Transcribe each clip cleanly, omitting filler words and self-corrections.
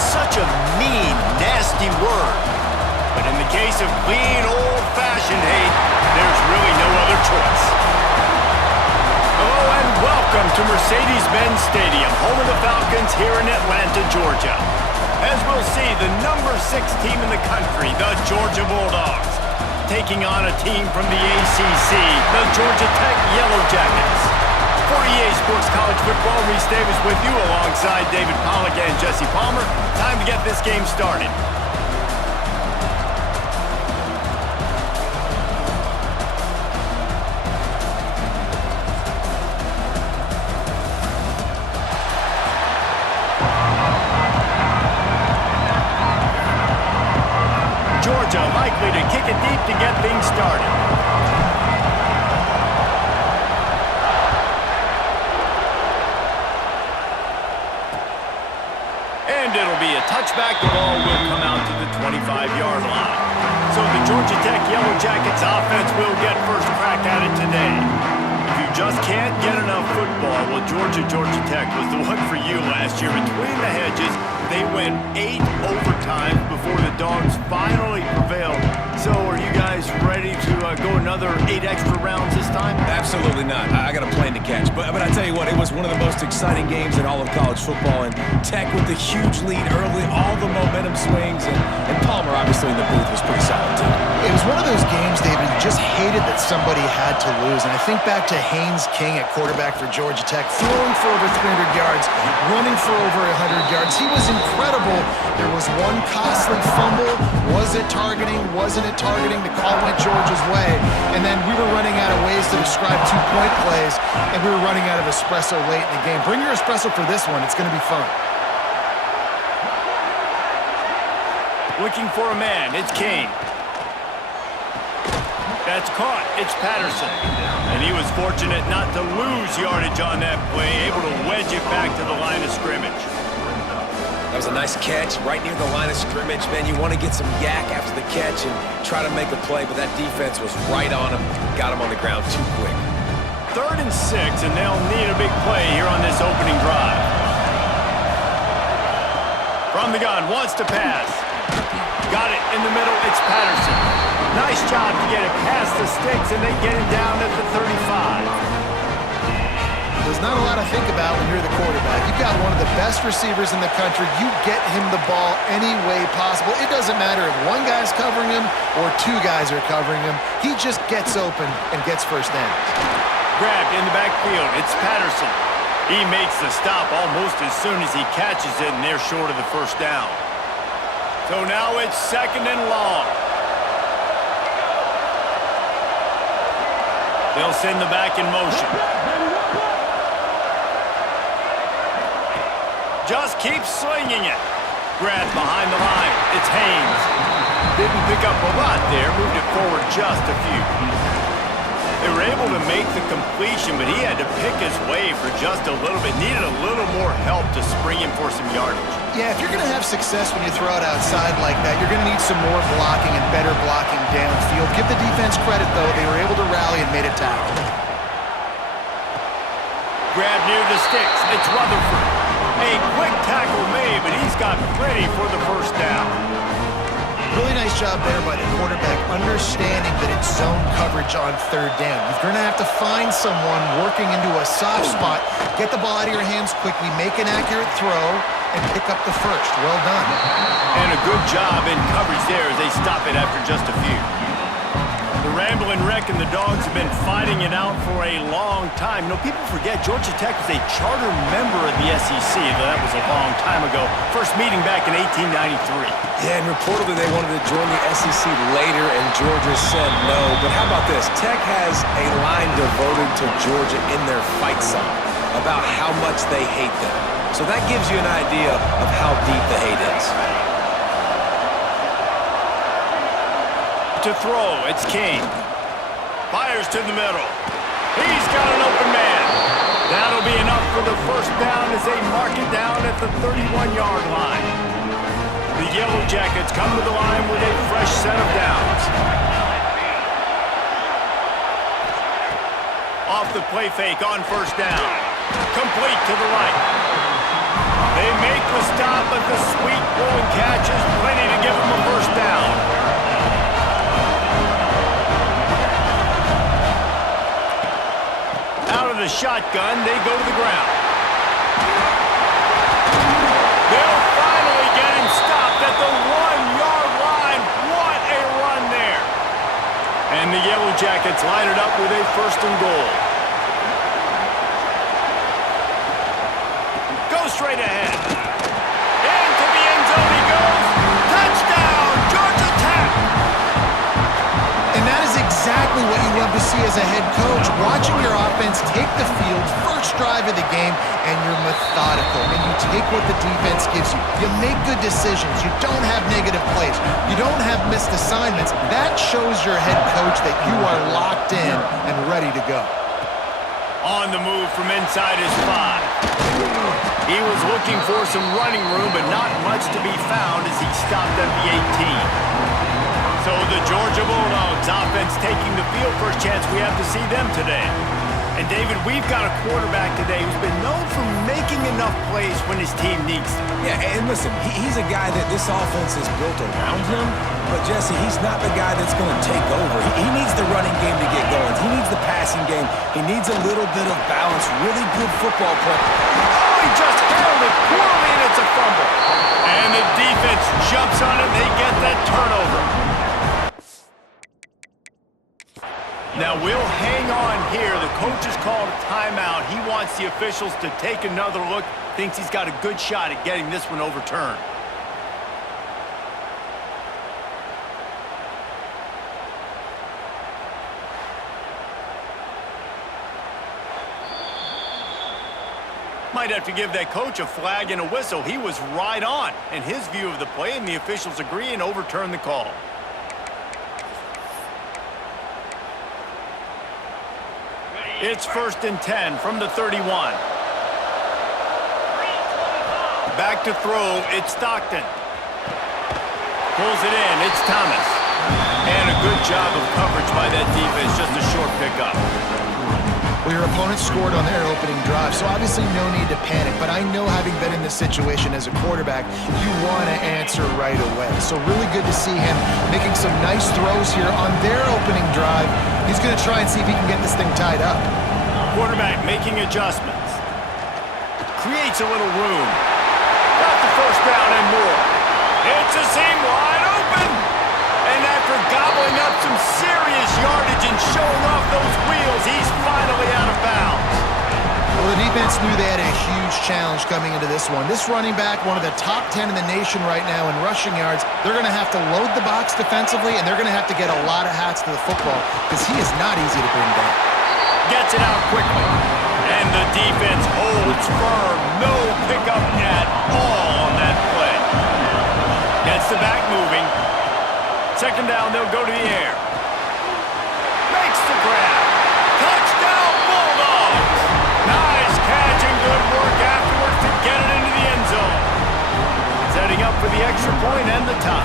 such a mean, nasty word. But in the case of clean, old-fashioned hate, there's really no other choice. Hello and welcome to Mercedes-Benz Stadium, home of the Falcons here in Atlanta, Georgia. As we'll see, the number 6 team in the country, the Georgia Bulldogs, taking on a team from the ACC, the Georgia Tech Yellow Jackets. For EA Sports College Football, Reese Davis with you alongside David Pollack and Jesse Palmer. Time to get this game started. Georgia likely to kick it deep to get things started. And it'll be a touchback. The ball will come out to the 25-yard line. So the Georgia Tech Yellow Jackets offense will get first crack at it today. If you just can't get enough football, well, Georgia Tech was the one for you last year. Between the hedges, they went 8 overtimes before the Dogs finally prevailed. So are you guys ready to go another 8 extra rounds this time? Absolutely not. I got a plane to catch. But I tell you what, it was one of the most exciting games in all of college football. And Tech with the huge lead early, all the momentum swings. And Palmer, obviously, in the booth was pretty solid, too. It was one of those games, David, you just hated that somebody had to lose. And I think back to Haynes King at quarterback for Georgia Tech, throwing for over 300 yards, running for over 100 yards. He was incredible. There was one costly fumble. Was it targeting? Wasn't it targeting? The call went Georgia's way. And then we were running out of ways to describe two-point plays, and we were running out of espresso late in the game. Bring your espresso for this one. It's going to be fun. Looking for a man. It's Kane. That's caught. It's Patterson. And he was fortunate not to lose yardage on that play, able to wedge it back to the line of scrimmage. That was a nice catch right near the line of scrimmage. Man, you want to get some yak after the catch and try to make a play, but that defense was right on him. Got him on the ground too quick. 3rd and 6, and they'll need a big play here on this opening drive. From the gun, wants to pass. Got it in the middle. It's Patterson. Nice job to get it past the sticks, and they get him down at the 35. There's not a lot to think about when you're the quarterback. You've got one of the best receivers in the country. You get him the ball any way possible. It doesn't matter if one guy's covering him or 2 guys are covering him. He just gets open and gets first down. Grabbed in the backfield. It's Patterson. He makes the stop almost as soon as he catches it, and they're short of the first down. So now it's 2nd and long. They'll send the back in motion. Just keep slinging it. Grabbed behind the line. It's Haynes. Didn't pick up a lot there. Moved it forward just a few. They were able to make the completion, but he had to pick his way for just a little bit. Needed a little more help to spring him for some yardage. Yeah, if you're going to have success when you throw it outside like that, you're going to need some more blocking and better blocking downfield. Give the defense credit, though. They were able to rally and made a tackle. Grab near the sticks. It's Rutherford. A quick tackle made, but he's got plenty for the first down. Really nice job there by the quarterback, understanding that it's zone coverage on 3rd down. You're going to have to find someone working into a soft spot, get the ball out of your hands quickly, make an accurate throw, and pick up the first. Well done. And a good job in coverage there as they stop it after just a few. The Ramblin' Wreck and the Dogs have been fighting it out for a long time. You know, people forget Georgia Tech was a charter member of the SEC, though that was a long time ago. First meeting back in 1893. Yeah, and reportedly they wanted to join the SEC later, and Georgia said no. But how about this? Tech has a line devoted to Georgia in their fight song about how much they hate them. So that gives you an idea of how deep the hate is. To throw, it's King. Fires to the middle. He's got an open man. That'll be enough for the first down as they mark it down at the 31-yard line. The Yellow Jackets come to the line with a fresh set of downs. Off the play fake on first down. Complete to the right. They make the stop at the sweet shotgun. They go to the ground. They'll finally get him stopped at the 1-yard line. What a run there. And the Yellow Jackets line it up with a 1st and goal. Go straight ahead. Into the end zone he goes. Touchdown, Georgia Tech. And that is exactly what you love to see as a head coach. Watching your offense take the field, first drive of the game, and you're methodical. And you take what the defense gives you. You make good decisions. You don't have negative plays. You don't have missed assignments. That shows your head coach that you are locked in and ready to go. On the move from inside his 5. He was looking for some running room, but not much to be found as he stopped at the 18. So the Georgia Bulldogs offense taking the field. First chance we have to see them today. And David, we've got a quarterback today who's been known for making enough plays when his team needs to. Yeah, and listen, he's a guy that this offense is built around him. But, Jesse, he's not the guy that's going to take over. He needs the running game to get going. He needs the passing game. He needs a little bit of balance. Really good football play. Oh, he just handled it poorly, and it's a fumble. And the defense jumps on it. They get that turnover. Now, we'll hang on here. The coach has called a timeout. He wants the officials to take another look. Thinks he's got a good shot at getting this one overturned. Might have to give that coach a flag and a whistle. He was right on in his view of the play, and the officials agree and overturn the call. It's 1st and 10 from the 31. Back to throw, it's Stockton. Pulls it in, it's Thomas. And a good job of coverage by that defense, just a short pickup. Well, your opponent scored on their opening drive, so obviously no need to panic. But I know, having been in this situation as a quarterback, you want to answer right away. So really good to see him making some nice throws here on their opening drive. He's going to try and see if he can get this thing tied up. Quarterback making adjustments. Creates a little room. Got the 1st down and more. It's a seam wide open. And after gobbling up some serious yardage and showing off those wheels, he's finally out of bounds. Well, the defense knew they had a huge challenge coming into this one. This running back, one of the top 10 in the nation right now in rushing yards, they're going to have to load the box defensively, and they're going to have to get a lot of hats to the football because he is not easy to bring down. Gets it out quickly. And the defense holds firm. No pickup at all on that play. Gets the back moving. 2nd down, they'll go to the air. Makes the grab. Touchdown, Bulldogs! Nice catch and good work afterwards to get it into the end zone. Setting up for the extra point and the top.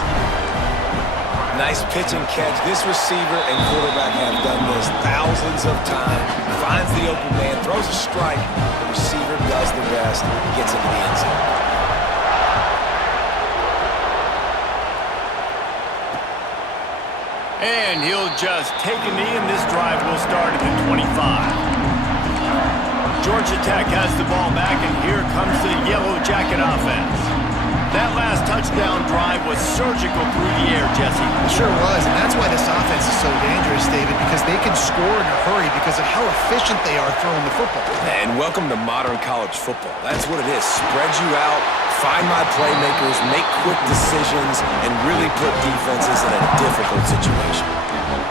Nice pitch and catch. This receiver and quarterback have done this thousands of times. Finds the open man, throws a strike. The receiver does the rest, gets into the end zone. And he'll just take a knee, and this drive will start at the 25. Georgia Tech has the ball back, and here comes the Yellow Jacket offense. That last touchdown drive was surgical through the air, Jesse. It sure was, and that's why this offense is so dangerous, David, because they can score in a hurry because of how efficient they are throwing the football. And welcome to modern college football. That's what it is. Spread you out, find my playmakers, make quick decisions, and really put defenses in a difficult situation.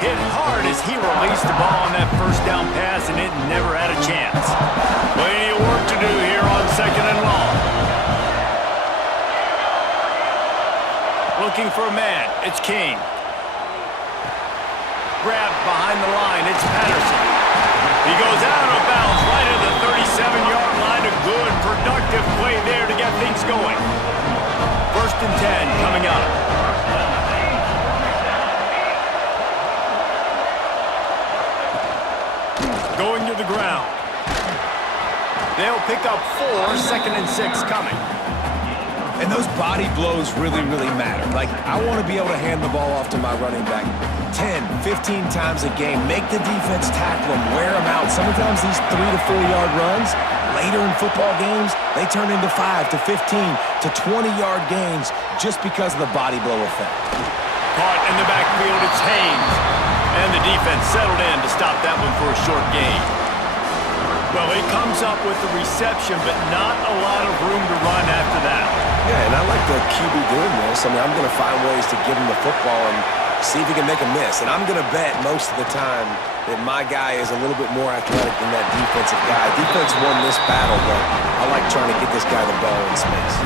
Hit hard as he released the ball on that 1st down pass, and it never had a chance. Plenty of work to do here on 2nd and long. Looking for a man, it's King. Grabbed behind the line, it's Patterson. He goes out of bounds right at the 37-yard line. A good, productive play there to get things going. 1st and 10 coming up. Going to the ground. They'll pick up 4, 2nd and 6 coming. And those body blows really, really matter. Like, I want to be able to hand the ball off to my running back 10, 15 times a game. Make the defense tackle them, wear them out. Sometimes these 3 to 4 yard runs, later in football games, they turn into 5 to 15 to 20-yard gains just because of the body blow effect. Caught in the backfield, it's Haynes. And the defense settled in to stop that one for a short gain. Well, he comes up with the reception, but not a lot of room to run after that. Yeah, and I like the QB doing this. I mean, I'm going to find ways to give him the football and see if he can make a miss. And I'm going to bet most of the time that my guy is a little bit more athletic than that defensive guy. Defense won this battle, but I like trying to get this guy the ball in space.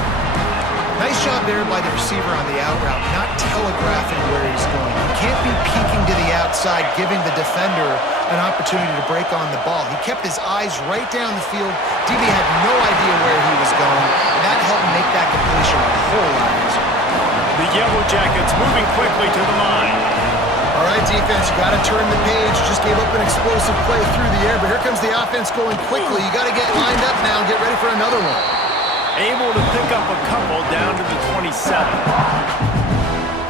Nice job there by the receiver on the out route, not telegraphing where he's going. He can't be peeking to the outside, giving the defender an opportunity to break on the ball. He kept his eyes right down the field. DB had no idea where he was going, and that helped make that completion a whole lot easier. The Yellow Jackets moving quickly to the line. All right, defense, you got to turn the page. Just gave up an explosive play through the air, but here comes the offense going quickly. You got to get lined up now and get ready for another one. Able to pick up a couple down to the 27.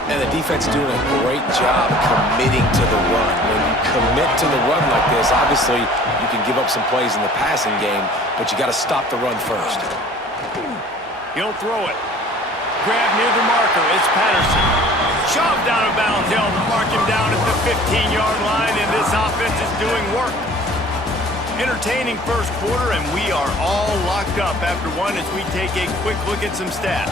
And the defense doing a great job committing to the run. When you commit to the run like this, obviously you can give up some plays in the passing game, but you got to stop the run first. He'll throw it. Grab near the marker. It's Patterson. Shoved out of bounds. They'll mark him down at the 15-yard line, and this offense is doing work. Entertaining first quarter, and we are all locked up after one as we take a quick look at some stats.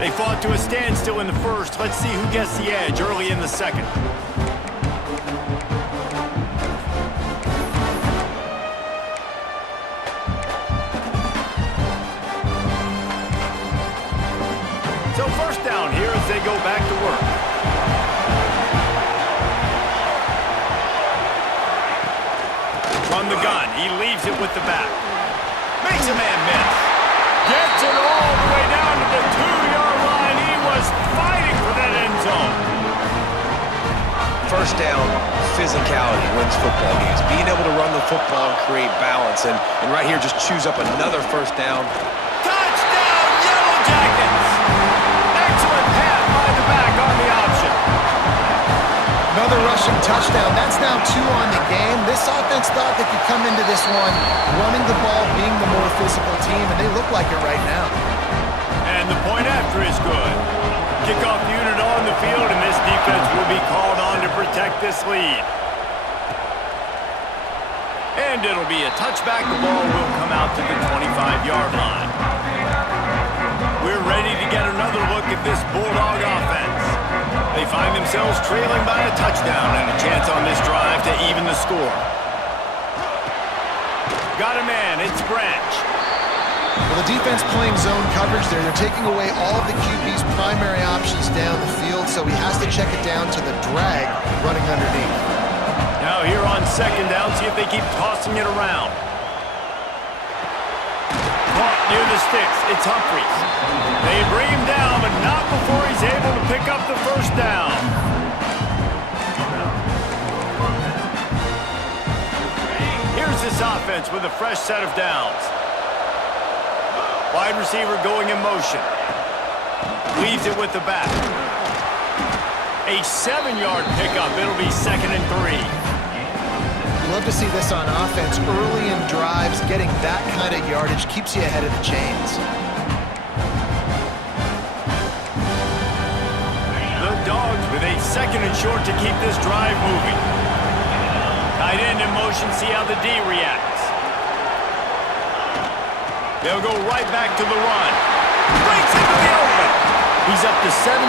They fought to a standstill in the first. Let's see who gets the edge early in the second. So first down here as they go back to work. From the gun, he leaves it with the back. Makes a man miss. Gets it all the way down to the 2-yard line. He was fighting for that end zone. First down, physicality wins football games. Being able to run the football and create balance. And right here, just choose up another first down. Touchdown, Yellow Jackets! Excellent pass by the back on the option. Another rushing touchdown. That's now 2 on the game. This offense thought they could come into this one running the ball, being the more physical team, and they look like it right now. And the point after is good. Kickoff unit on the field, and this defense will be called on to protect this lead. And it'll be a touchback. The ball will come out to the 25-yard line. We're ready to get another look at this Bulldog offense. They find themselves trailing by a touchdown and a chance on this drive to even the score. Got a man, it's Branch. Well, the defense playing zone coverage there. They're taking away all of the QB's primary options down the field, so he has to check it down to the drag running underneath. Now here on second down, see if they keep tossing it around. Caught near the sticks, it's Humphries. They bring him down, but not before he's able to pick up the first down. Here's this offense with a fresh set of downs. Wide receiver going in motion. Leaves it with the back. A 7-yard pickup. It'll be 2nd and 3. Love to see this on offense. Early in drives, getting that kind of yardage keeps you ahead of the chains. The Dogs with a 2nd and short to keep this drive moving. Tight end in motion, see how the D reacts. They'll go right back to the run. Breaks into the open. He's up to 73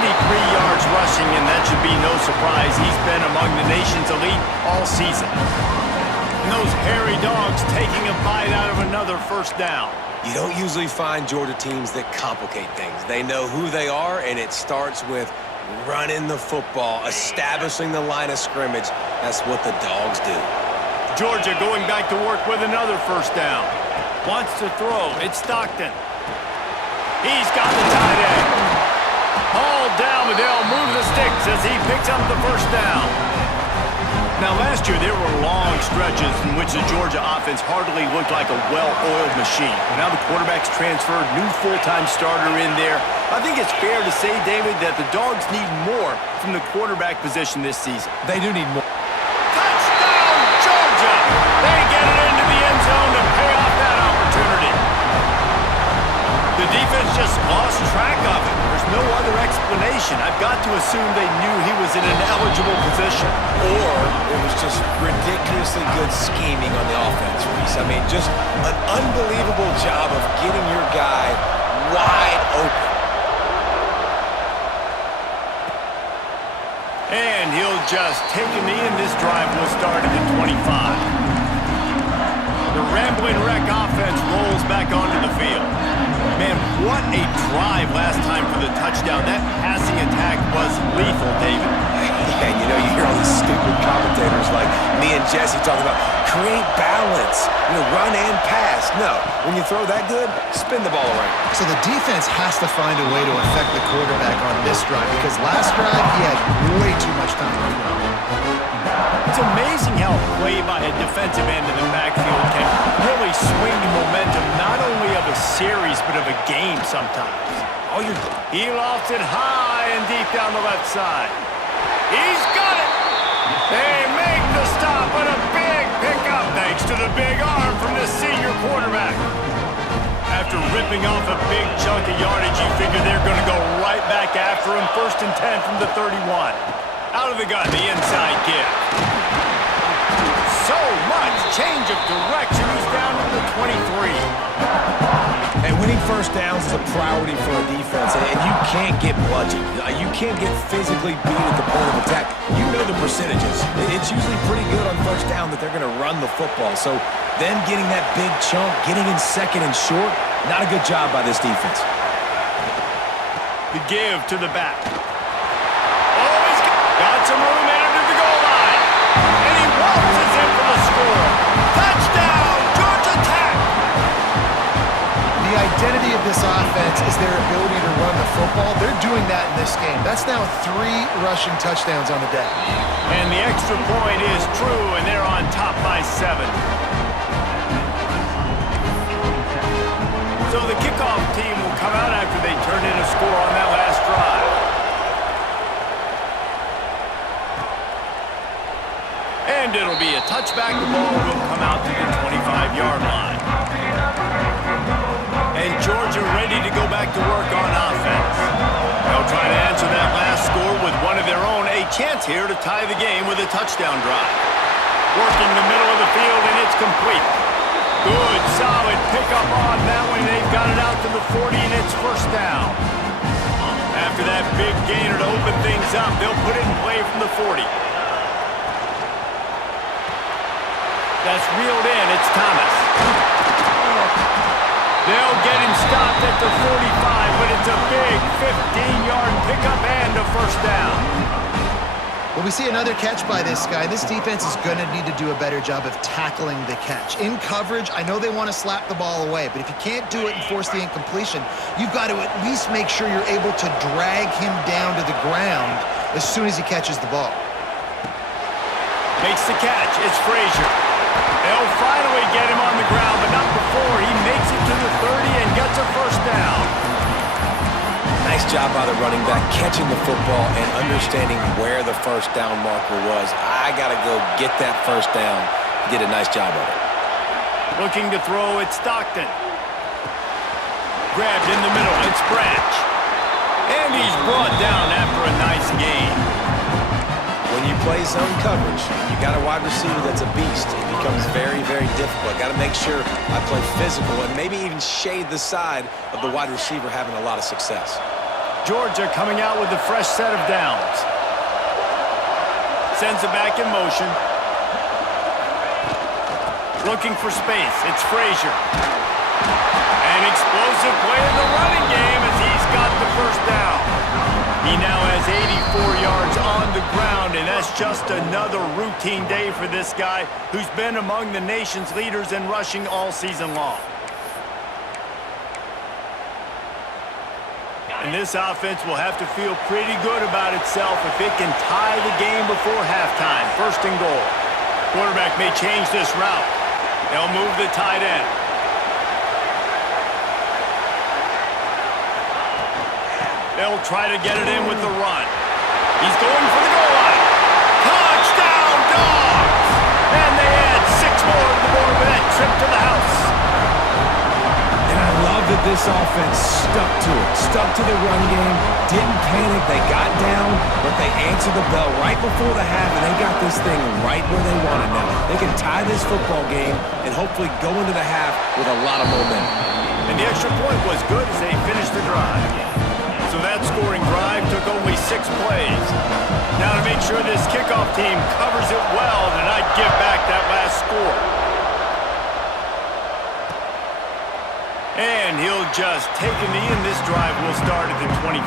yards rushing, and that should be no surprise. He's been among the nation's elite all season. And those hairy Dogs taking a bite out of another first down. You don't usually find Georgia teams that complicate things. They know who they are, and it starts with running the football, establishing the line of scrimmage. That's what the Dogs do. Georgia going back to work with another first down. Wants to throw. It's Stockton. He's got the tight end. All down, but they'll move the sticks as he picks up the first down. Now, last year, there were long stretches in which the Georgia offense hardly looked like a well-oiled machine. Now the quarterback's transferred, new full-time starter in there. I think it's fair to say, David, that the Dogs need more from the quarterback position this season. They do need more. Touchdown, Georgia! They get it into the end zone to pay off that opportunity. The defense just lost track of it. There's no other explanation. I've got to assume they knew he was in an eligible position. Or it was just ridiculously good scheming on the offense, Reese. I mean, just an unbelievable job of getting your guy wide open. And he'll just take a knee, and this drive will start at the 25. The Rambling Wreck offense rolls back onto the field. Man, what a drive last time for the touchdown. That passing attack was lethal, David. Yeah, you know, you hear all these stupid commentators like me and Jesse talking about create balance, run and pass. No, when you throw that good, spin the ball around. So the defense has to find a way to affect the quarterback on this drive because last drive he had way too much time to throw. It's amazing how play by a defensive end in the backfield can really swing the momentum not only of a series but of a game sometimes. He lofts it high and deep down the left side. He's got it! They make the stop on a big pickup thanks to the big arm from the senior quarterback. After ripping off a big chunk of yardage, you figure they're going to go right back after him. 1st and 10 from the 31. Out of the gun, the inside give. So much change of direction. He's down to the 23. And winning first downs is a priority for a defense, and you can't get bludgeoned. You can't get physically beat at the point of attack. You know the percentages. It's usually pretty good on first down that they're going to run the football. So them getting that big chunk, getting in second and short, not a good job by this defense. The give to the back. Oh, he's got some room in to the goal line. And he waltzes in for the score. Touchdown, Georgia Tech! The identity of this offense is their ability to run the football. They're doing that in this game. That's now 3 rushing touchdowns on the day. And the extra point is true, and they're on top by 7. So the kickoff team will come out after they turn in a score on that last drive. And it'll be a touchback. The ball will come out to the 25-yard line. And Georgia ready to go back to work on offense. They'll try to answer that last score with one of their own. A chance here to tie the game with a touchdown drive. Working the middle of the field, and it's complete. Good, solid pickup on that one. They've got it out to the 40, and it's 1st down. After that big gainer to open things up, they'll put it in play from the 40. That's reeled in. It's Thomas. They'll get him stopped at the 45, but it's a big 15-yard pickup and a 1st down. When we see another catch by this guy, this defense is going to need to do a better job of tackling the catch. In coverage, I know they want to slap the ball away, but if you can't do it and force the incompletion, you've got to at least make sure you're able to drag him down to the ground as soon as he catches the ball. Makes the catch. It's Frazier. They'll finally get him on the ground, but not before he makes it to the 30 and gets a 1st down. Nice job by the running back, catching the football and understanding where the 1st down marker was. I got to go get that 1st down. He did a nice job of it. Looking to throw, it's Stockton. Grabbed in the middle, it's Branch. And he's brought down after a nice gain. When you play zone coverage, you got a wide receiver that's a beast. It becomes very, very difficult. Got to make sure I play physical and maybe even shade the side of the wide receiver having a lot of success. Georgia coming out with a fresh set of downs. Sends it back in motion. Looking for space. It's Frazier. An explosive play in the running game as he's got the 1st down. He now has 84 yards on the ground, and that's just another routine day for this guy who's been among the nation's leaders in rushing all season long. And this offense will have to feel pretty good about itself if it can tie the game before halftime. First and goal. Quarterback may change this route. They'll move the tight end. They'll try to get it in with the run. He's going for the goal line. Touchdown, Dogs! And they add 6 more to the board with that trip to the house. And I love that this offense stuck to it, stuck to the run game, didn't panic, they got down, but they answered the bell right before the half, and they got this thing right where they want it now. They can tie this football game and hopefully go into the half with a lot of momentum. And the extra point was good as they finished the drive. So that scoring drive took only 6 plays. Now to make sure this kickoff team covers it well to not give back that last score. And he'll just take a knee, and this drive will start at the 25.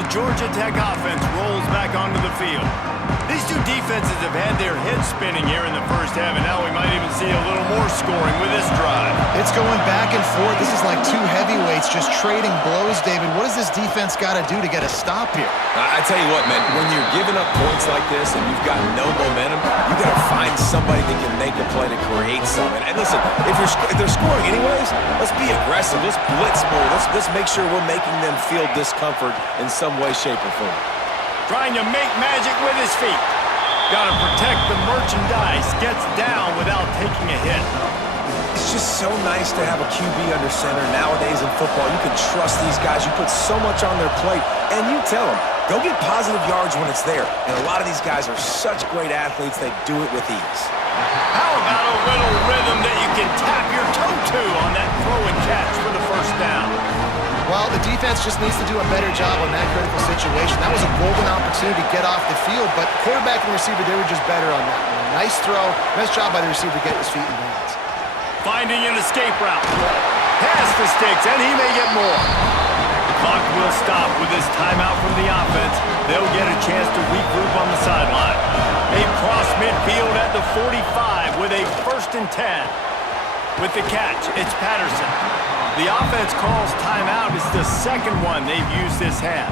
The Georgia Tech offense rolls back onto the field. These two defenses have had their heads spinning here in the first half, and now we might even see a little more scoring with this drive. It's going back and forth. This is like two heavyweights just trading blows, David. What does this defense got to do to get a stop here? I tell you what, man, when you're giving up points like this and you've got no momentum, you got to find somebody that can make a play to create something. And listen, if they're scoring anyways, let's be aggressive. Let's blitz more. Let's make sure we're making them feel discomfort in some way, shape, or form. Trying to make magic with his feet. Got to protect the merchandise. Gets down without taking a hit. It's just so nice to have a QB under center nowadays in football. You can trust these guys. You put so much on their plate, and you tell them, go get positive yards when it's there. And a lot of these guys are such great athletes, they do it with ease. How about a little rhythm that you can tap your toe to on that throw and catch for the first down? Well, the defense just needs to do a better job on that critical situation. That was a golden opportunity to get off the field, but quarterback and receiver, they were just better on that one. Nice throw. Nice job by the receiver getting his feet in bounds. Finding an escape route. Pass the sticks, and he may get more. The clock will stop with this timeout from the offense. They'll get a chance to regroup on the sideline. They cross midfield at the 45 with a 1st and 10. With the catch, it's Patterson. The offense calls timeout. It's the second one they've used this half.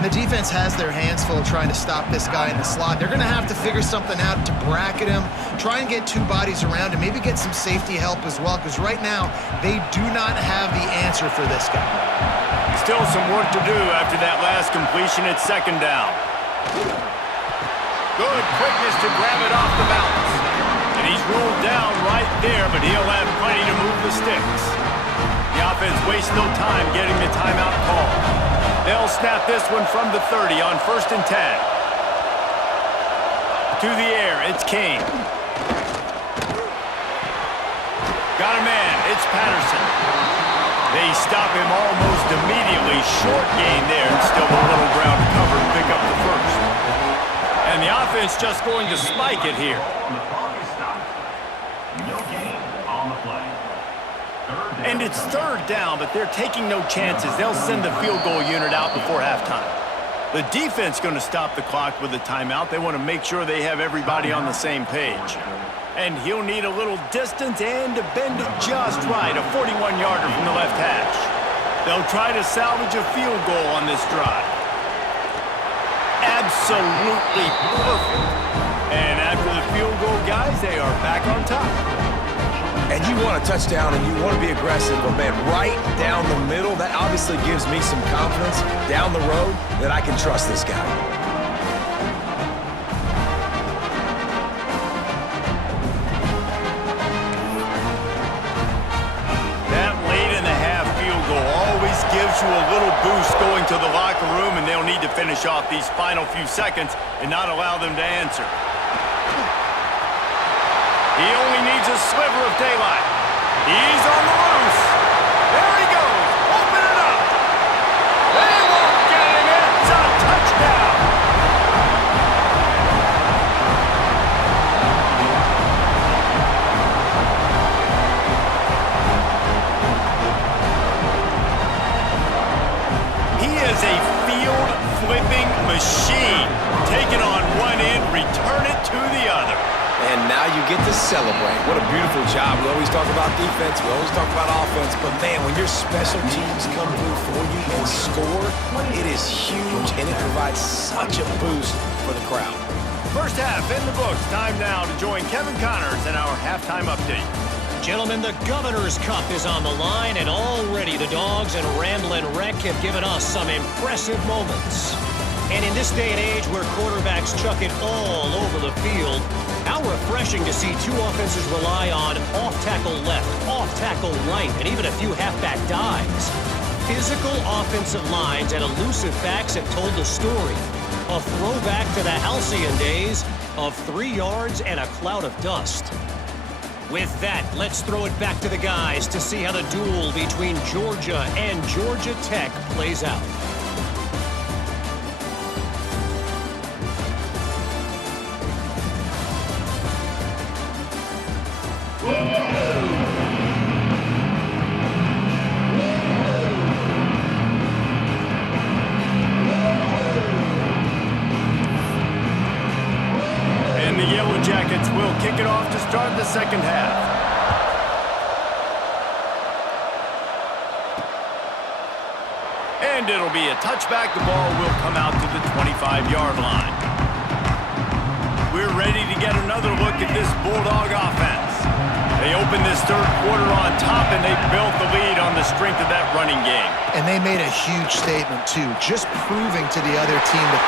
The defense has their hands full trying to stop this guy in the slot. They're going to have to figure something out to bracket him, try and get 2 bodies around him, maybe get some safety help as well, because right now they do not have the answer for this guy. Still some work to do after that last completion at 2nd down. Good quickness to grab it off the bounce. And he's ruled down right there, but he'll have plenty to move the sticks. The offense wastes no time getting the timeout call. They'll snap this one from the 30 on 1st and 10. To the air, it's King. Got a man, it's Patterson. They stop him almost immediately. Short gain there, and still a little ground to cover to pick up the first. And the offense just going to spike it here. And it's 3rd down, but they're taking no chances. They'll send the field goal unit out before halftime. The defense going to stop the clock with a timeout. They want to make sure they have everybody on the same page. And he'll need a little distance and to bend it just right. A 41-yarder from the left hash. They'll try to salvage a field goal on this drive. Absolutely perfect. And after the field goal, guys, they are back on top. And you want a touchdown and you want to be aggressive, but man, right down the middle, that obviously gives me some confidence down the road that I can trust this guy. That late in the half field goal always gives you a little boost going to the locker room, and they'll need to finish off these final few seconds and not allow them to answer. He only needs a sliver of daylight. He's on the loose. There he goes. Open it up. They won't get him. It's a touchdown. He is a field-flipping machine. Take it on one end, return it to the other. And now you get to celebrate. What a beautiful job. We always talk about defense. We always talk about offense. But, man, when your special teams come through for you and score, it is huge, and it provides such a boost for the crowd. First half in the books. Time now to join Kevin Connors in our halftime update. Gentlemen, the Governor's Cup is on the line, and already the Dogs and Ramblin' Wreck have given us some impressive moments. And in this day and age where quarterbacks chuck it all over the field, how refreshing to see two offenses rely on off-tackle left, off-tackle right, and even a few halfback dives. Physical offensive lines and elusive backs have told the story. A throwback to the halcyon days of 3 yards and a cloud of dust. With that, let's throw it back to the guys to see how the duel between Georgia and Georgia Tech plays out. And the Yellow Jackets will kick it off to start the second half. And it'll be a touchback. The ball will come out to the 25-yard line. We're ready to get another look at this Bulldog offense. They opened this third quarter on top, and they built the lead on the strength of that running game. And they made a huge statement, too, just proving to the other team that...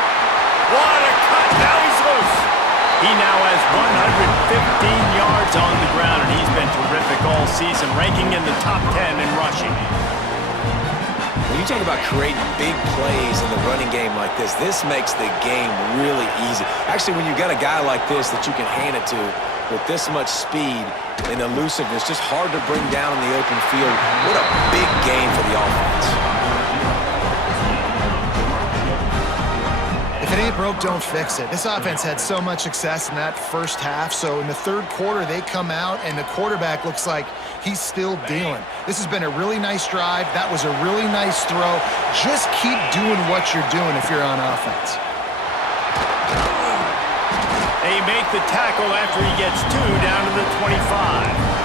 What a cut! Now he's loose. He now has 115 yards on the ground, and he's been terrific all season, ranking in the top 10 in rushing. When you talk about creating big plays in the running game like this makes the game really easy. Actually, when you got a guy like this that you can hand it to with this much speed and elusiveness, just hard to bring down in the open field. What a big game for the offense. If it ain't broke, don't fix it. This offense had so much success in that first half, so in the third quarter, they come out, and the quarterback looks like he's still dealing. This has been a really nice drive. That was a really nice throw. Just keep doing what you're doing if you're on offense. They make the tackle after he gets 2 down to the 25.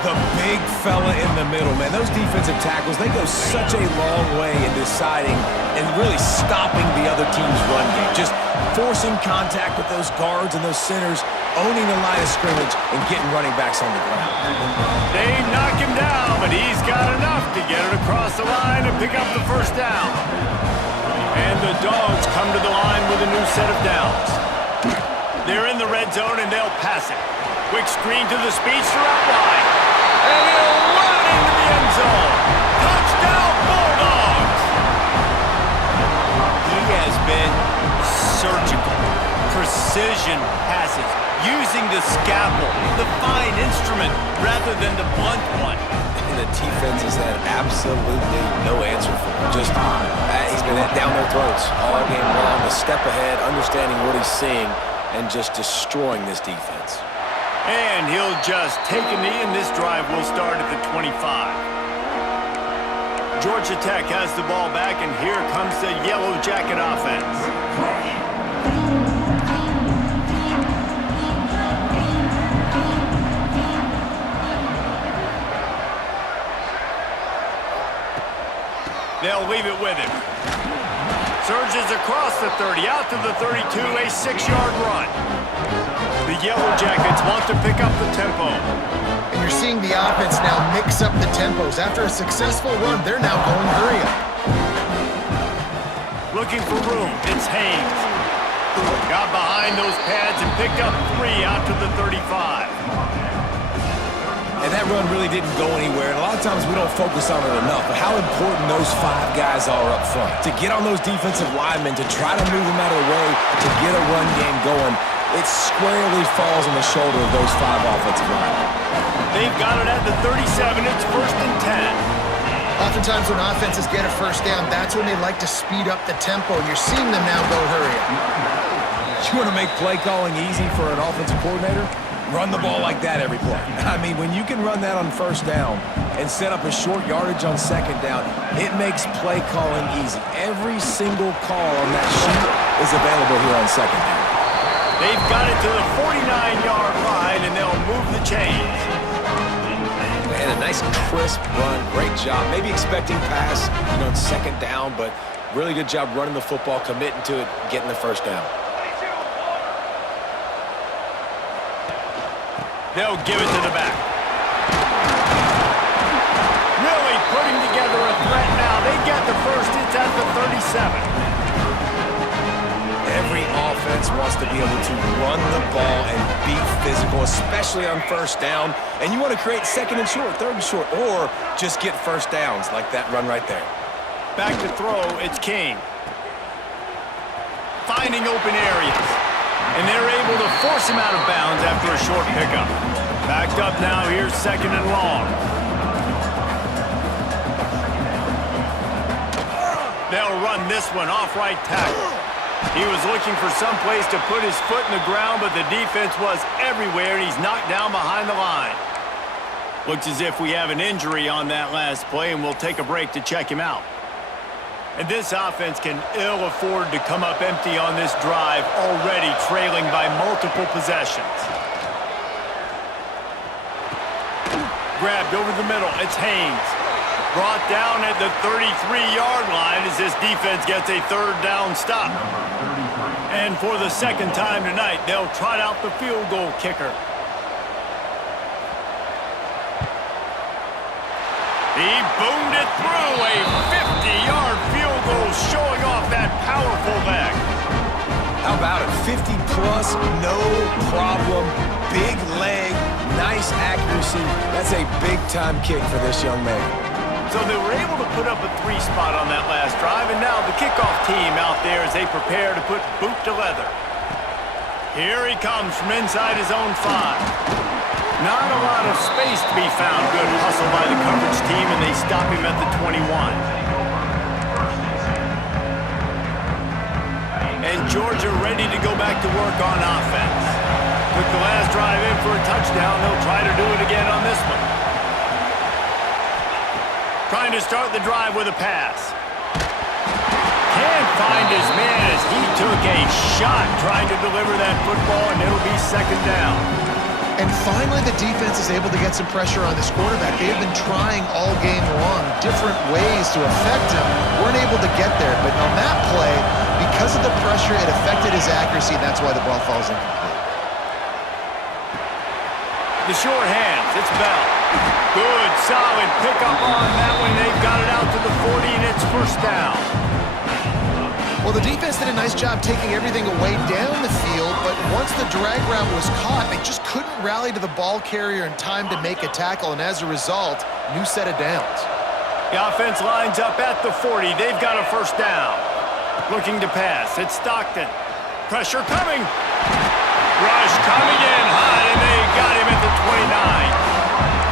The big fella in the middle, man. Those defensive tackles, they go such a long way in deciding and really stopping the other team's run game. Just forcing contact with those guards and those centers, owning the line of scrimmage, and getting running backs on the ground. They knock him down, but he's got enough to get it across the line and pick up the first down. And the Dogs come to the line with a new set of downs. They're in the red zone, and they'll pass it. Quick screen to the speedster out wide. And he'll run into the end zone. Touchdown, Bulldogs! He has been surgical. Precision passes. Using the scalpel, the fine instrument, rather than the blunt one. And the defense has had absolutely no answer for him. Just, he's been down their throats all game long, a step ahead, understanding what he's seeing, and just destroying this defense. And he'll just take a knee, and this drive will start at the 25. Georgia Tech has the ball back, and here comes the Yellow Jacket offense. They'll leave it with him. Surges across the 30, out to the 32, a 6-yard run. The Yellow Jackets want to pick up the tempo. And you're seeing the offense now mix up the tempos. After a successful run, they're now going hurry up. Looking for room, it's Haynes. Got behind those pads and picked up 3 out to the 35. And that run really didn't go anywhere. And a lot of times we don't focus on it enough, but how important those 5 guys are up front. To get on those defensive linemen, to try to move them out of the way, to get a run game going, it squarely falls on the shoulder of those 5 offensive linemen. They've got it at the 37. It's 1st and 10. Oftentimes when offenses get a first down, that's when they like to speed up the tempo. You're seeing them now go hurry up. You want to make play calling easy for an offensive coordinator? Run the ball like that every play. I mean, when you can run that on first down and set up a short yardage on second down, it makes play calling easy. Every single call on that sheet is available here on second down. They've got it to the 49-yard line. the chains. And a nice crisp run. Great job. Maybe expecting pass, on second down, but really good job running the football, committing to it, getting the first down. They'll give it to the back. Really putting together a threat now. They get the first. It's at the 37. Every offense wants to be able to run the ball and be physical, especially on first down. And you want to create second and short, third and short, or just get first downs like that run right there. Back to throw, it's King. Finding open areas. And they're able to force him out of bounds after a short pickup. Backed up now, here's second and long. They'll run this one off right tackle. He was looking for some place to put his foot in the ground, but the defense was everywhere, and he's knocked down behind the line. Looks as if we have an injury on that last play, and we'll take a break to check him out. And this offense can ill afford to come up empty on this drive, already trailing by multiple possessions. Grabbed over the middle, it's Haynes. Brought down at the 33-yard line as this defense gets a third down stop. And for the second time tonight, they'll trot out the field goal kicker. He boomed it through, a 50-yard field goal showing off that powerful leg. How about it? 50-plus, no problem. Big leg, nice accuracy. That's a big-time kick for this young man. So they were able to put up a 3-spot on that last drive, and now the kickoff team out there as they prepare to put boot to leather. Here he comes from inside his own 5. Not a lot of space to be found. Good hustle by the coverage team, and they stop him at the 21. And Georgia ready to go back to work on offense. Took the last drive in for a touchdown. They'll try to do it again on this one. Trying to start the drive with a pass. Can't find his man as he took a shot trying to deliver that football, and it'll be second down. And finally, the defense is able to get some pressure on this quarterback. They have been trying all game long different ways to affect him. Weren't able to get there, but on that play, because of the pressure, it affected his accuracy, and that's why the ball falls incomplete. The short hands, it's Bell. Good, solid pickup on that one. They've got it out to the 40, and it's first down. Well, the defense did a nice job taking everything away down the field, but once the drag route was caught, they just couldn't rally to the ball carrier in time to make a tackle, and as a result, new set of downs. The offense lines up at the 40. They've got a first down. Looking to pass. It's Stockton. Pressure coming. Rush coming in high, and they got him at the 29.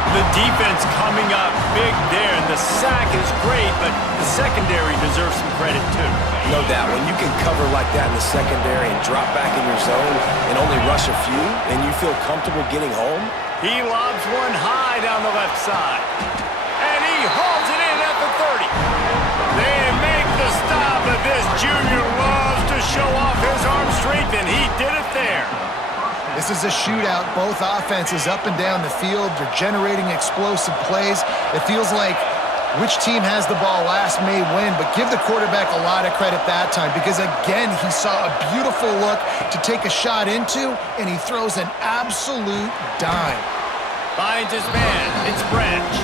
The defense coming up big there, and the sack is great, but the secondary deserves some credit too. No doubt. When you can cover like that in the secondary and drop back in your zone and only rush a few, and you feel comfortable getting home. He lobs one high down the left side. And he hauls it in at the 30. They make the stop, but this junior loves to show off his arm strength, and he did it there. This is a shootout. Both offenses up and down the field. They're generating explosive plays. It feels like which team has the ball last may win, but give the quarterback a lot of credit that time because, again, he saw a beautiful look to take a shot into, and he throws an absolute dime. Finds his man. It's Branch.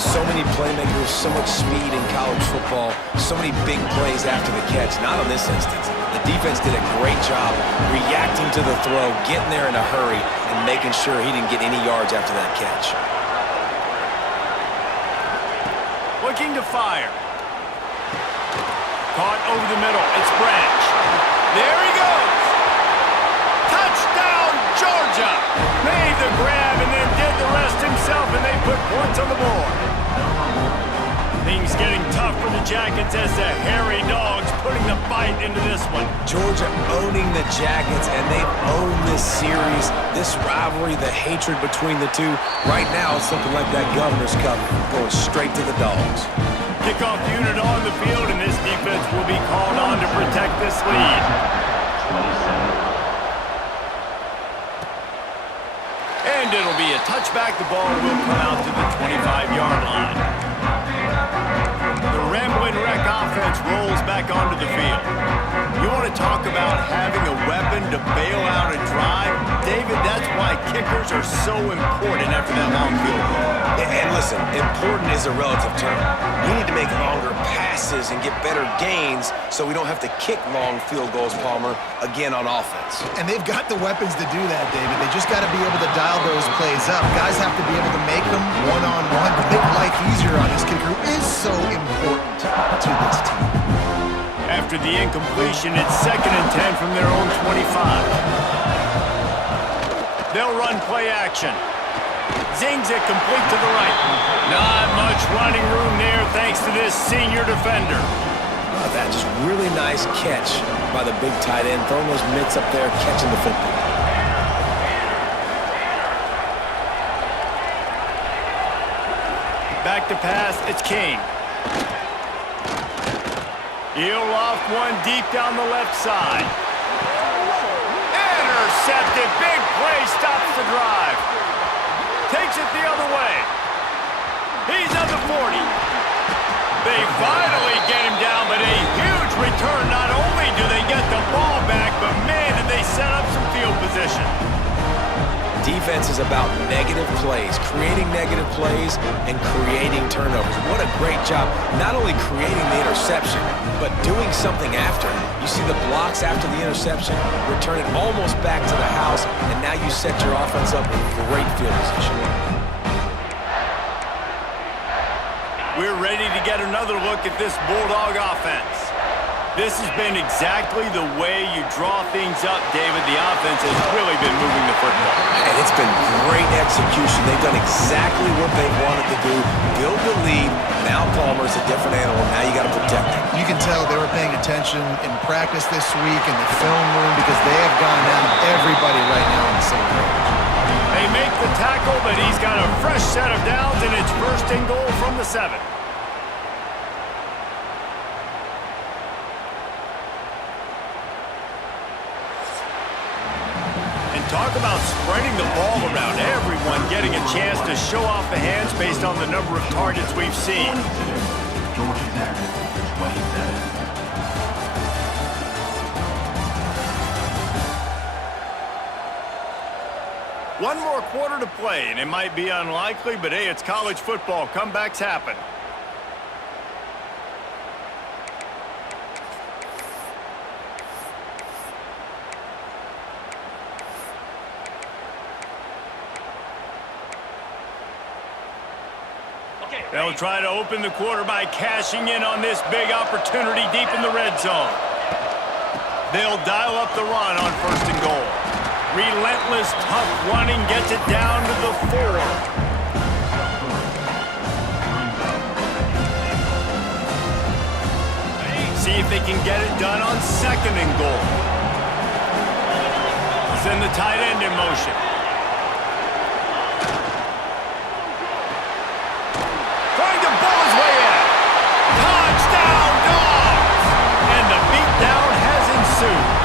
So many playmakers, so much speed in college football, so many big plays after the catch. Not on this instance. The defense did a great job reacting to the throw, getting there in a hurry, and making sure he didn't get any yards after that catch. Looking to fire. Caught over the middle. It's Branch. There he goes. Touchdown, Georgia. Made the grab and then did the rest himself, and they put points on the board. Things getting tough for the Jackets as the hairy dogs putting the fight into this one. Georgia owning the Jackets, and they've owned this series, this rivalry, the hatred between the two. Right now, it's looking like that Governor's Cup going straight to the Dogs. Kickoff unit on the field, and this defense will be called on to protect this lead. And it'll be a touchback. The ball will come out to the 25-yard line. The Ramblin' Wreck offense rolls back onto the field. You want to talk about having a weapon to bail out a drive? David, that's why kickers are so important after that long field goal. And listen, important is a relative term. We need to make longer passes and get better gains so we don't have to kick long field goals, Palmer, again on offense. And they've got the weapons to do that, David. They just got to be able to dial those plays up. Guys have to be able to make them one-on-one to make life easier on this kicker, who is so important to this team. After the incompletion, it's 2nd and 10 from their own 25. They'll run play action. Zings it complete to the right. Not much running room there thanks to this senior defender. Oh, that just really nice catch by the big tight end, throwing those mitts up there, catching the football. Back to pass, it's King. He'll loft one deep down the left side. Intercepted, big play, stops the drive. Takes it the other way. He's on the 40. They finally get him down, but a huge return. Not only do they get the ball back, but man, did they set up some field position. Defense is about negative plays, creating negative plays and creating turnovers. What a great job, not only creating the interception, but doing something after. You see the blocks after the interception, return it almost back to the house, and now you set your offense up in great field position. We're ready to get another look at this Bulldog offense. This has been exactly the way you draw things up, David. The offense has really been moving the football. And it's been great execution. They've done exactly what they wanted to do. Build the lead. Now Palmer's a different animal. Now you got to protect him. You can tell they were paying attention in practice this week in the film room because they have gone down everybody right now on the same page. They make the tackle, but he's got a fresh set of downs, and it's 1st and goal from the 7. Talk about spreading the ball around. Everyone getting a chance to show off the hands based on the number of targets we've seen. Georgia Tech, 27. One more quarter to play, and it might be unlikely, but hey, it's college football. Comebacks happen. They'll try to open the quarter by cashing in on this big opportunity deep in the red zone. They'll dial up the run on 1st and goal. Relentless, tough running gets it down to the 4. See if they can get it done on 2nd and goal. Send the tight end in motion. Trying to bull his way in. Touchdown, Dogs! And the beatdown has ensued.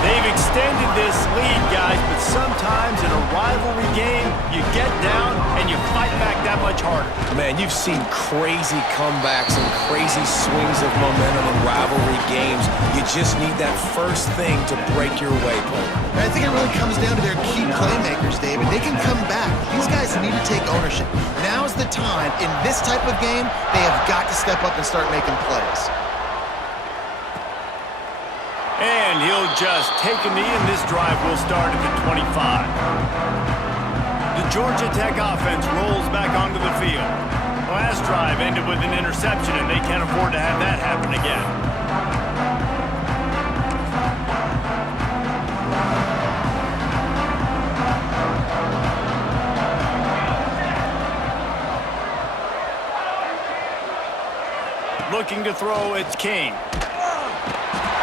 They've extended this lead, guys, but sometimes in a rivalry game, you get down and you fight back that much harder. Man, you've seen crazy comebacks and crazy swings of momentum in rivalry games. You just need that first thing to break your way, Paul. I think it really comes down to their key playmakers, David. They can come back. These guys need to take ownership. Now's the time. In this type of game, they have got to step up and start making plays. And he'll just take a knee, and this drive will start at the 25. The Georgia Tech offense rolls back onto the field. Last drive ended with an interception, and they can't afford to have that happen again. Looking to throw, it's King.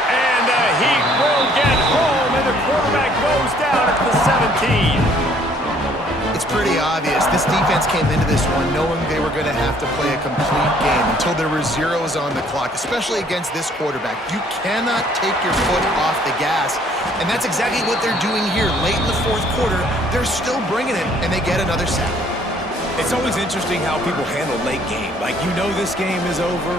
And the heat will get home, and the quarterback goes down at the 17. It's pretty obvious. This defense came into this one knowing they were going to have to play a complete game until there were zeros on the clock, especially against this quarterback. You cannot take your foot off the gas, and that's exactly what they're doing here. Late in the fourth quarter, they're still bringing it, and they get another sack. It's always interesting how people handle late game. Like, you know this game is over.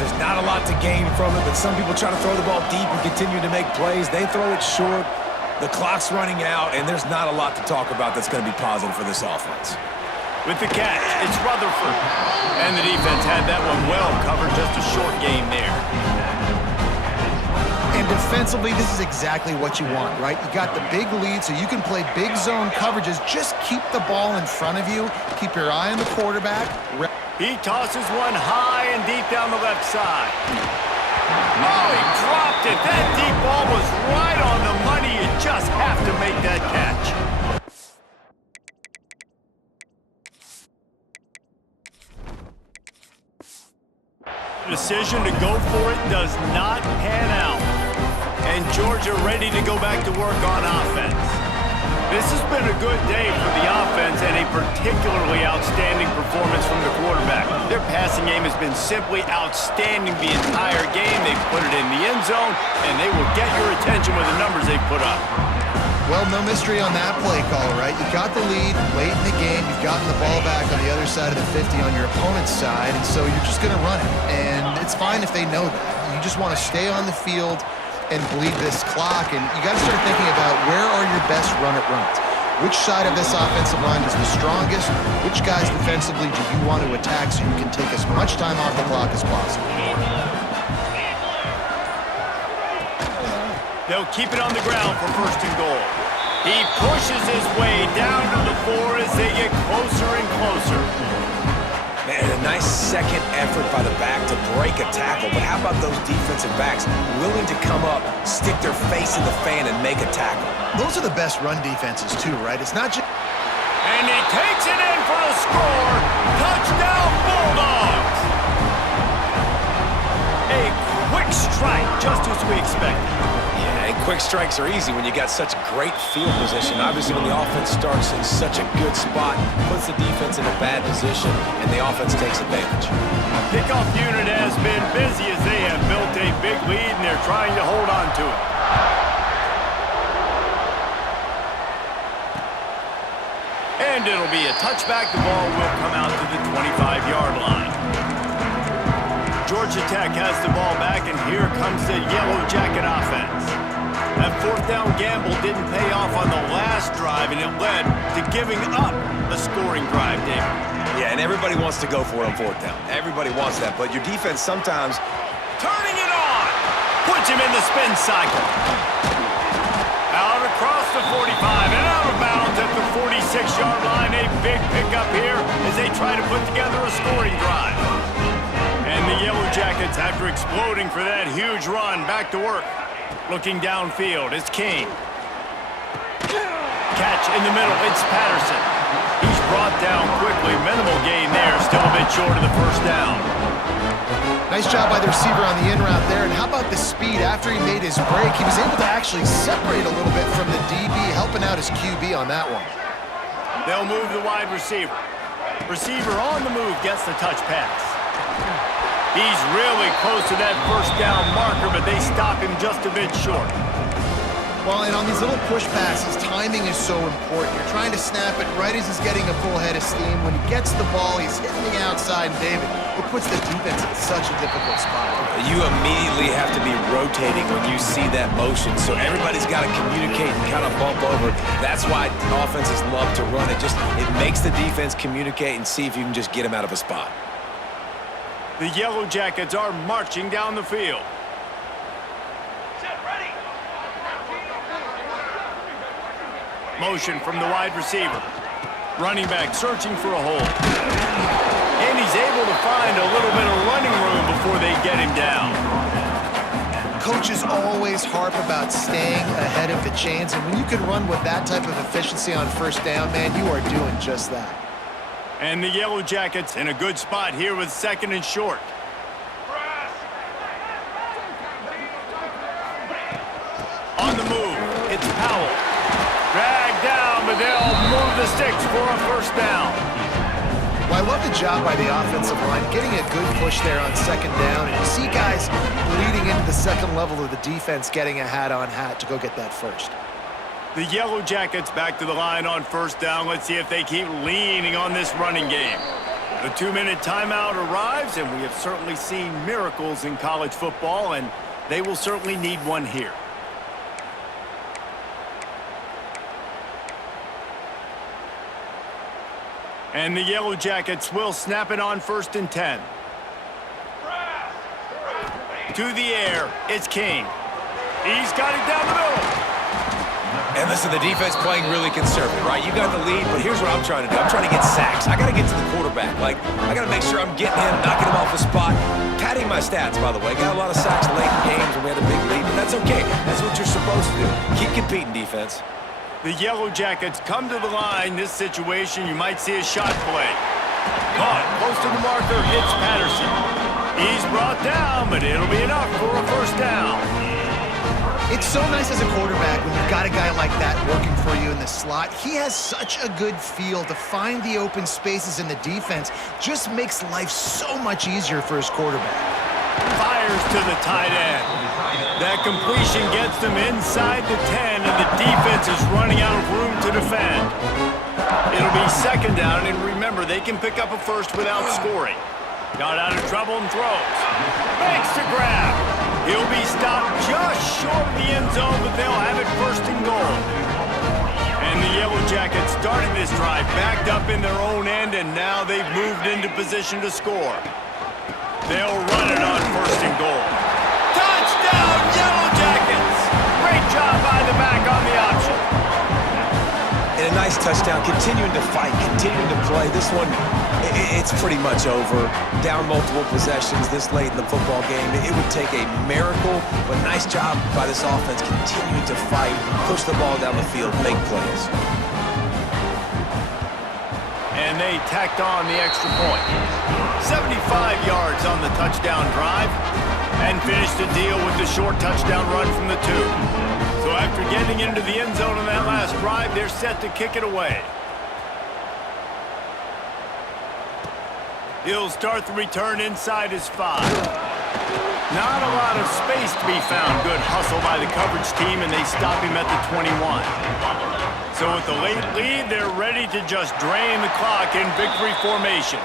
There's not a lot to gain from it, but some people try to throw the ball deep and continue to make plays. They throw it short. The clock's running out, and there's not a lot to talk about that's going to be positive for this offense. With the catch, it's Rutherford. And the defense had that one well covered, just a short game there. And defensively, this is exactly what you want, right? You got the big lead, so you can play big zone coverages. Just keep the ball in front of you. Keep your eye on the quarterback. He tosses one high and deep down the left side. Oh, he dropped it. That deep ball was right on the money. You just have to make that catch. Decision to go for it does not pan out. And Georgia ready to go back to work on offense. This has been a good day for the offense and a particularly outstanding performance from the quarterback. Their passing game has been simply outstanding the entire game. They've put it in the end zone, and they will get your attention with the numbers they put up. Well, no mystery on that play call, right? You got the lead late in the game. You've gotten the ball back on the other side of the 50 on your opponent's side, and so you're just going to run it. And it's fine if they know that. You just want to stay on the field and bleed this clock, and you got to start thinking about where are your best run-it runs. Which side of this offensive line is the strongest? Which guys defensively do you want to attack so you can take as much time off the clock as possible? They'll keep it on the ground for first and goal. He pushes his way down to the 4 as they get closer and closer. Man, a nice second effort by the back to break a tackle. But how about those defensive backs willing to come up, stick their face in the fan, and make a tackle? Those are the best run defenses, too, right? It's not just... And he takes it in for the score. Touchdown, Bulldogs! A quick strike, just as we expected. Yeah, and quick strikes are easy when you got such great field position. Obviously, when the offense starts in such a good spot, puts the defense in a bad position, and the offense takes advantage. Kickoff unit has been busy as they have built a big lead, and they're trying to hold on to it. And it'll be a touchback. The ball will come out to the 25-yard line. Georgia Tech has the ball back, and here comes the Yellow Jacket offense. That fourth down gamble didn't pay off on the last drive, and it led to giving up a scoring drive, David. Yeah, and everybody wants to go for it on fourth down. Everybody wants that, but your defense sometimes... Turning it on! Puts him in the spin cycle. Out across the 45 and out of bounds at the 46-yard line. A big pickup here as they try to put together a scoring drive. And the Yellow Jackets, after exploding for that huge run, back to work. Looking downfield, it's King. Catch in the middle, it's Patterson. He's brought down quickly. Minimal gain there, still a bit short of the first down. Nice job by the receiver on the in route there. And how about the speed? After he made his break, he was able to actually separate a little bit from the DB, helping out his QB on that one. They'll move the wide receiver. Receiver on the move gets the touch pass. He's really close to that first down marker, but they stop him just a bit short. Well, and on these little push passes, timing is so important. You're trying to snap it right as he's getting a full head of steam. When he gets the ball, he's hitting the outside, and David, it puts the defense in such a difficult spot. You immediately have to be rotating when you see that motion, so everybody's got to communicate and kind of bump over. That's why offenses love to run it. It makes the defense communicate and see if you can just get them out of a spot. The Yellow Jackets are marching down the field. Motion from the wide receiver. Running back searching for a hole. And he's able to find a little bit of running room before they get him down. Coaches always harp about staying ahead of the chains, and when you can run with that type of efficiency on first down, man, you are doing just that. And the Yellow Jackets in a good spot here with second and short. On the move, it's Powell. Dragged down, but they'll move the sticks for a first down. Well, I love the job by the offensive line, getting a good push there on second down. And you see guys bleeding into the second level of the defense, getting a hat-on-hat to go get that first. The Yellow Jackets back to the line on first down. Let's see if they keep leaning on this running game. The 2-minute timeout arrives, and we have certainly seen miracles in college football, and they will certainly need one here. And the Yellow Jackets will snap it on 1st and 10. To the air, it's King. He's got it down the middle. And listen, the defense playing really conservative, right? You got the lead, but here's what I'm trying to do. I'm trying to get sacks. I got to get to the quarterback. Like, I got to make sure I'm getting him, knocking him off the spot. Padding my stats, by the way. Got a lot of sacks late in games when we had a big lead, but that's okay. That's what you're supposed to do. Keep competing, defense. The Yellow Jackets come to the line. This situation, you might see a shot play. Caught close to the marker. It's Patterson. He's brought down, but it'll be enough for a first down. It's so nice as a quarterback when you've got a guy like that working for you in the slot. He has such a good feel to find the open spaces in the defense. Just makes life so much easier for his quarterback. Fires to the tight end. That completion gets them inside the 10, and the defense is running out of room to defend. It'll be second down, and remember, they can pick up a first without scoring. Got out of trouble and throws. Makes the grab. He'll be stopped just short of the end zone, but they'll have it 1st and goal. And the Yellow Jackets starting this drive backed up in their own end, and now they've moved into position to score. They'll run it on 1st and goal. Touchdown, Yellow Jackets! Great job by the back on the option. And a nice touchdown, continuing to fight, continuing to play. This one, it's pretty much over. Down multiple possessions this late in the football game. It would take a miracle, but nice job by this offense continuing to fight, push the ball down the field, make plays. And they tacked on the extra point. 75 yards on the touchdown drive, and finished the deal with the short touchdown run from the 2. So after getting into the end zone on that last drive, they're set to kick it away. He'll start the return inside his 5. Not a lot of space to be found. Good hustle by the coverage team, and they stop him at the 21. So with the late lead, they're ready to just drain the clock in victory formation.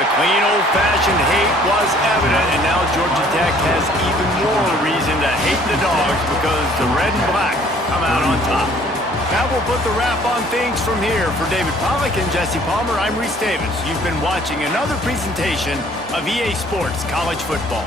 The clean, old-fashioned hate was evident, and now Georgia Tech has even more reason to hate the Dogs because the red and black come out on top. Now we'll put the wrap on things from here. For David Pollack and Jesse Palmer, I'm Reese Davis. You've been watching another presentation of EA Sports College Football.